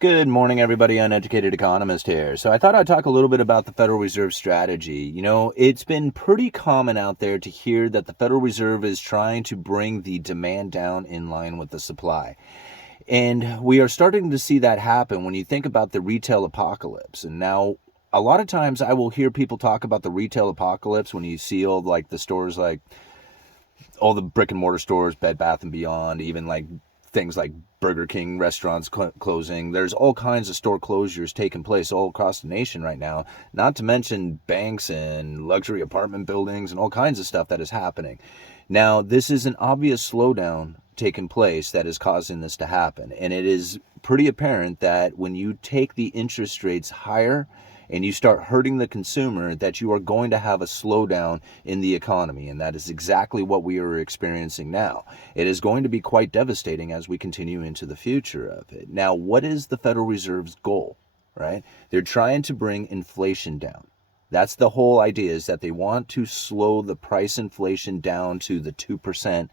Good morning, everybody. Uneducated Economist here. So I thought I'd talk a little bit about the Federal Reserve strategy. It's been pretty common out there to hear that the Federal Reserve is trying to bring the demand down in line with the supply. And we are starting to see that happen when you think about the retail apocalypse. And now, a lot of times I will hear people talk about the retail apocalypse when you see all like the stores, like all the brick and mortar stores, Bed Bath and Beyond, even like things like Burger King restaurants closing. There's all kinds of store closures taking place all across the nation right now, not to mention banks and luxury apartment buildings and all kinds of stuff that is happening. Now, this is an obvious slowdown taking place that is causing this to happen. And it is pretty apparent that when you take the interest rates higher and you start hurting the consumer, that you are going to have a slowdown in the economy. And that is exactly what we are experiencing now. It is going to be quite devastating as we continue into the future of it. Now, what is the Federal Reserve's goal, right? They're trying to bring inflation down. That's the whole idea, is that they want to slow the price inflation down to the 2%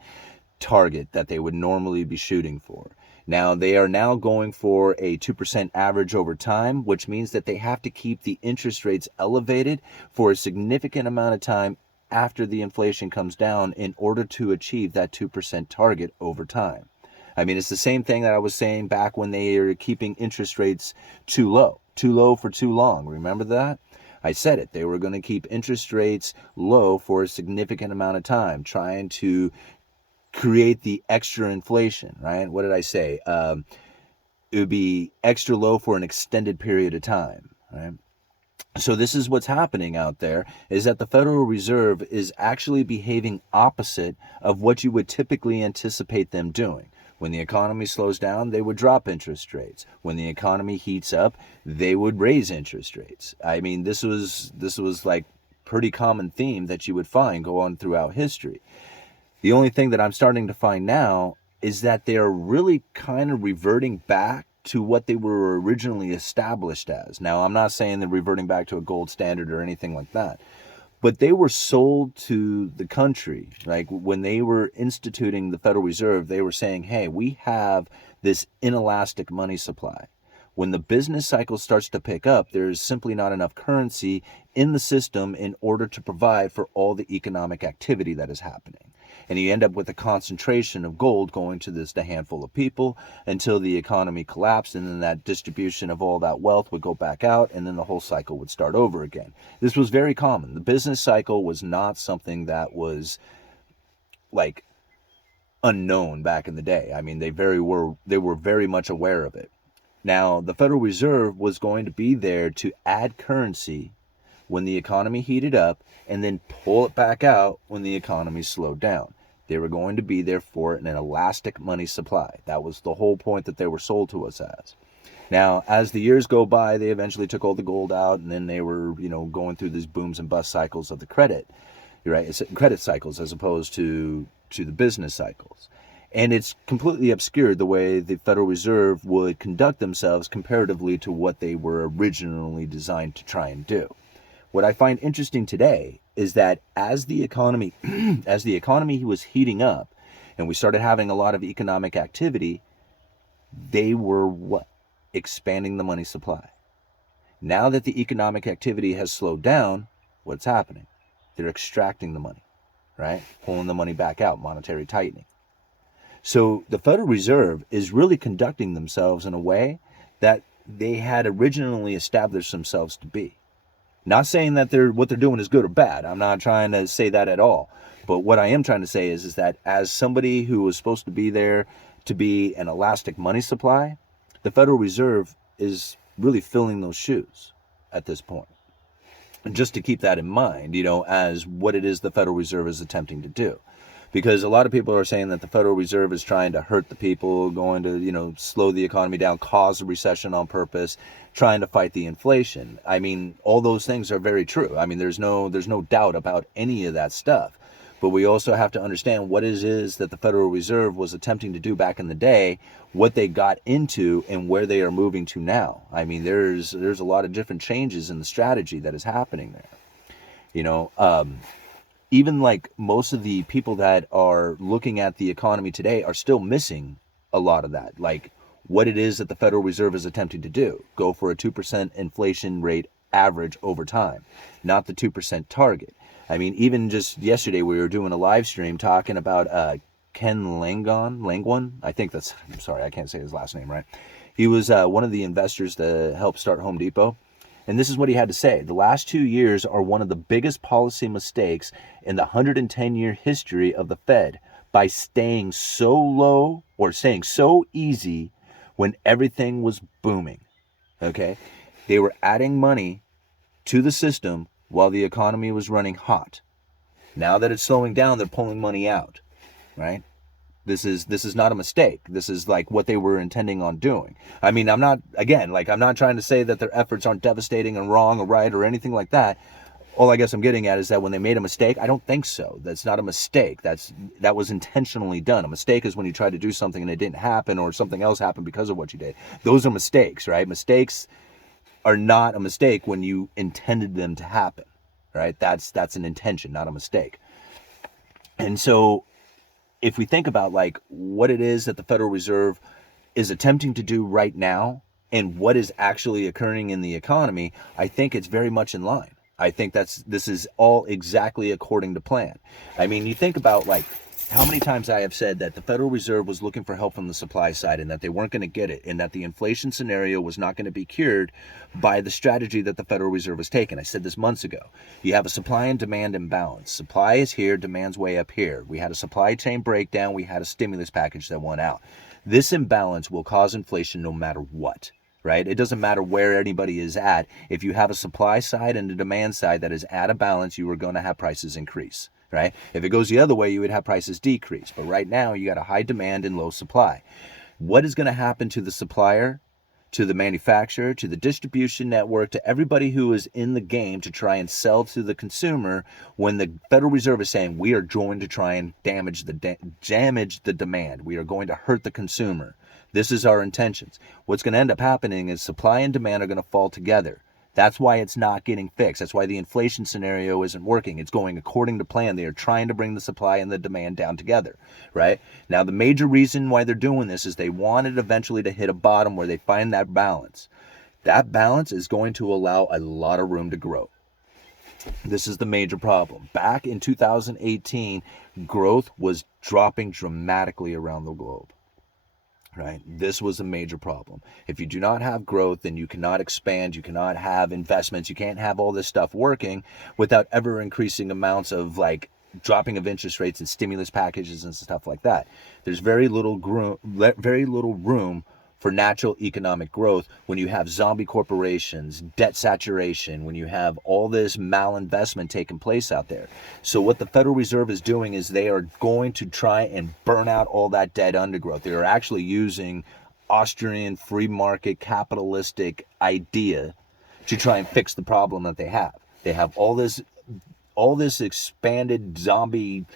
target that they would normally be shooting for. Now, they are now going for a 2% average over time, which means that they have to keep the interest rates elevated for a significant amount of time after the inflation comes down in order to achieve that 2% target over time. I mean, it's the same thing that I was saying back when they are keeping interest rates too low for too long. Remember that? I said it. They were going to keep interest rates low for a significant amount of time, trying to create the extra inflation, right? What did I say? It would be extra low for an extended period of time, right? So this is what's happening out there, is that the Federal Reserve is actually behaving opposite of what you would typically anticipate them doing. When the economy slows down, they would drop interest rates. When the economy heats up, they would raise interest rates. I mean, this was like pretty common theme that you would find go on throughout history. The only thing that I'm starting to find now is that they are really kind of reverting back to what they were originally established as. Now, I'm not saying they're reverting back to a gold standard or anything like that, but they were sold to the country. Like when they were instituting the Federal Reserve, they were saying, hey, we have this inelastic money supply. When the business cycle starts to pick up, there's simply not enough currency in the system in order to provide for all the economic activity that is happening. And you end up with a concentration of gold going to the handful of people until the economy collapsed, and then that distribution of all that wealth would go back out, and then the whole cycle would start over again. This was very common. The business cycle was not something that was like unknown back in the day. I mean, they were very much aware of it. Now, the Federal Reserve was going to be there to add currency when the economy heated up and then pull it back out when the economy slowed down. They were going to be there for an elastic money supply. That was the whole point that they were sold to us as. Now, as the years go by, they eventually took all the gold out, and then they were, going through these booms and bust cycles of the credit, right? It's credit cycles as opposed to the business cycles. And it's completely obscured the way the Federal Reserve would conduct themselves comparatively to what they were originally designed to try and do. What I find interesting today is that as the economy was heating up and we started having a lot of economic activity, they were what? Expanding the money supply. Now that the economic activity has slowed down, what's happening? They're extracting the money, right? Pulling the money back out, monetary tightening. So the Federal Reserve is really conducting themselves in a way that they had originally established themselves to be. Not saying that what they're doing is good or bad. I'm not trying to say that at all. But what I am trying to say is that as somebody who was supposed to be there to be an elastic money supply, the Federal Reserve is really filling those shoes at this point. And just to keep that in mind, as what it is the Federal Reserve is attempting to do. Because a lot of people are saying that the Federal Reserve is trying to hurt the people, going to, slow the economy down, cause a recession on purpose, trying to fight the inflation. I mean, all those things are very true. I mean, there's no doubt about any of that stuff. But we also have to understand what it is that the Federal Reserve was attempting to do back in the day, what they got into, and where they are moving to now. I mean, there's a lot of different changes in the strategy that is happening there. Even like most of the people that are looking at the economy today are still missing a lot of that. Like, what it is that the Federal Reserve is attempting to do. Go for a 2% inflation rate average over time, not the 2% target. I mean, even just yesterday we were doing a live stream talking about Ken Langone. I'm sorry, I can't say his last name right. He was one of the investors that helped start Home Depot. And this is what he had to say. The last 2 years are one of the biggest policy mistakes in the 110-year history of the Fed by staying so low or staying so easy when everything was booming. Okay? They were adding money to the system while the economy was running hot. Now that it's slowing down, they're pulling money out, right? This is not a mistake. This is like what they were intending on doing. I mean, I'm not trying to say that their efforts aren't devastating and wrong or right or anything like that. All I guess I'm getting at is that when they made a mistake, I don't think so. That's not a mistake. That was intentionally done. A mistake is when you try to do something and it didn't happen, or something else happened because of what you did. Those are mistakes, right? Mistakes are not a mistake when you intended them to happen, right? That's an intention, not a mistake. And so if we think about like what it is that the Federal Reserve is attempting to do right now and what is actually occurring in the economy, I think it's very much in line. I think this is all exactly according to plan. I mean, you think about like how many times I have said that the Federal Reserve was looking for help from the supply side and that they weren't going to get it, and that the inflation scenario was not going to be cured by the strategy that the Federal Reserve has taken. I said this months ago. You have a supply and demand imbalance. Supply is here, demand's way up here. We had a supply chain breakdown. We had a stimulus package that went out. This imbalance will cause inflation no matter what. Right? It doesn't matter where anybody is at. If you have a supply side and a demand side that is out of balance, you are going to have prices increase. Right? If it goes the other way, you would have prices decrease. But right now, you got a high demand and low supply. What is going to happen to the supplier, to the manufacturer, to the distribution network, to everybody who is in the game to try and sell to the consumer when the Federal Reserve is saying we are going to try and damage the demand? We are going to hurt the consumer. This is our intentions. What's going to end up happening is supply and demand are going to fall together. That's why it's not getting fixed. That's why the inflation scenario isn't working. It's going according to plan. They are trying to bring the supply and the demand down together, right? Now, the major reason why they're doing this is they wanted eventually to hit a bottom where they find that balance. That balance is going to allow a lot of room to grow. This is the major problem. Back in 2018, growth was dropping dramatically around the globe. Right? This was a major problem. If you do not have growth, then you cannot expand, you cannot have investments, you can't have all this stuff working without ever increasing amounts of like dropping of interest rates and stimulus packages and stuff like that. There's very little room for natural economic growth when you have zombie corporations, debt saturation, when you have all this malinvestment taking place out there. So what the Federal Reserve is doing is they are going to try and burn out all that debt undergrowth. They are actually using Austrian free market capitalistic idea to try and fix the problem that they have. They have all this expanded zombie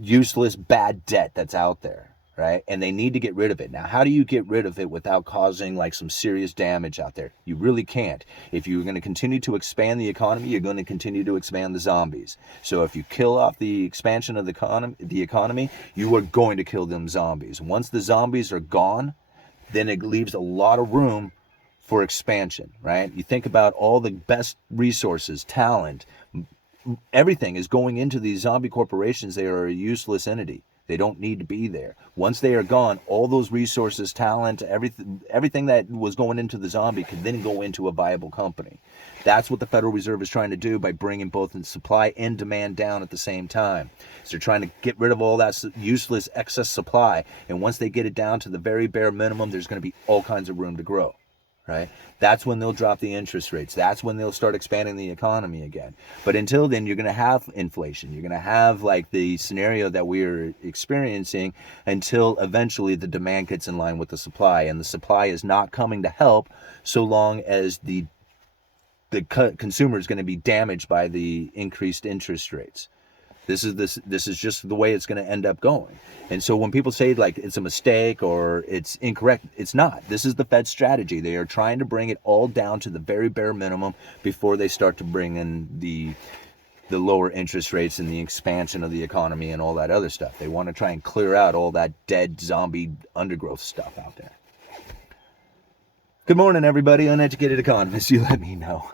useless bad debt that's out there. Right? And they need to get rid of it. Now, how do you get rid of it without causing like some serious damage out there? You really can't. If you're going to continue to expand the economy, you're going to continue to expand the zombies. So if you kill off the expansion of the economy, you are going to kill them zombies. Once the zombies are gone, then it leaves a lot of room for expansion, right? You think about all the best resources, talent, everything is going into these zombie corporations. They are a useless entity. They don't need to be there. Once they are gone, all those resources, talent, everything that was going into the zombie could then go into a viable company. That's what the Federal Reserve is trying to do by bringing both the supply and demand down at the same time. So they're trying to get rid of all that useless excess supply. And once they get it down to the very bare minimum, there's going to be all kinds of room to grow. Right? That's when they'll drop the interest rates. That's when they'll start expanding the economy again. But until then, you're going to have inflation. You're going to have like the scenario that we're experiencing until eventually the demand gets in line with the supply. And the supply is not coming to help so long as the consumer is going to be damaged by the increased interest rates. This is just the way it's going to end up going. And so when people say like it's a mistake or it's incorrect, it's not. This is the Fed's strategy. They are trying to bring it all down to the very bare minimum before they start to bring in the lower interest rates and the expansion of the economy and all that other stuff. They want to try and clear out all that dead zombie undergrowth stuff out there. Good morning, everybody. Uneducated Economist, you let me know.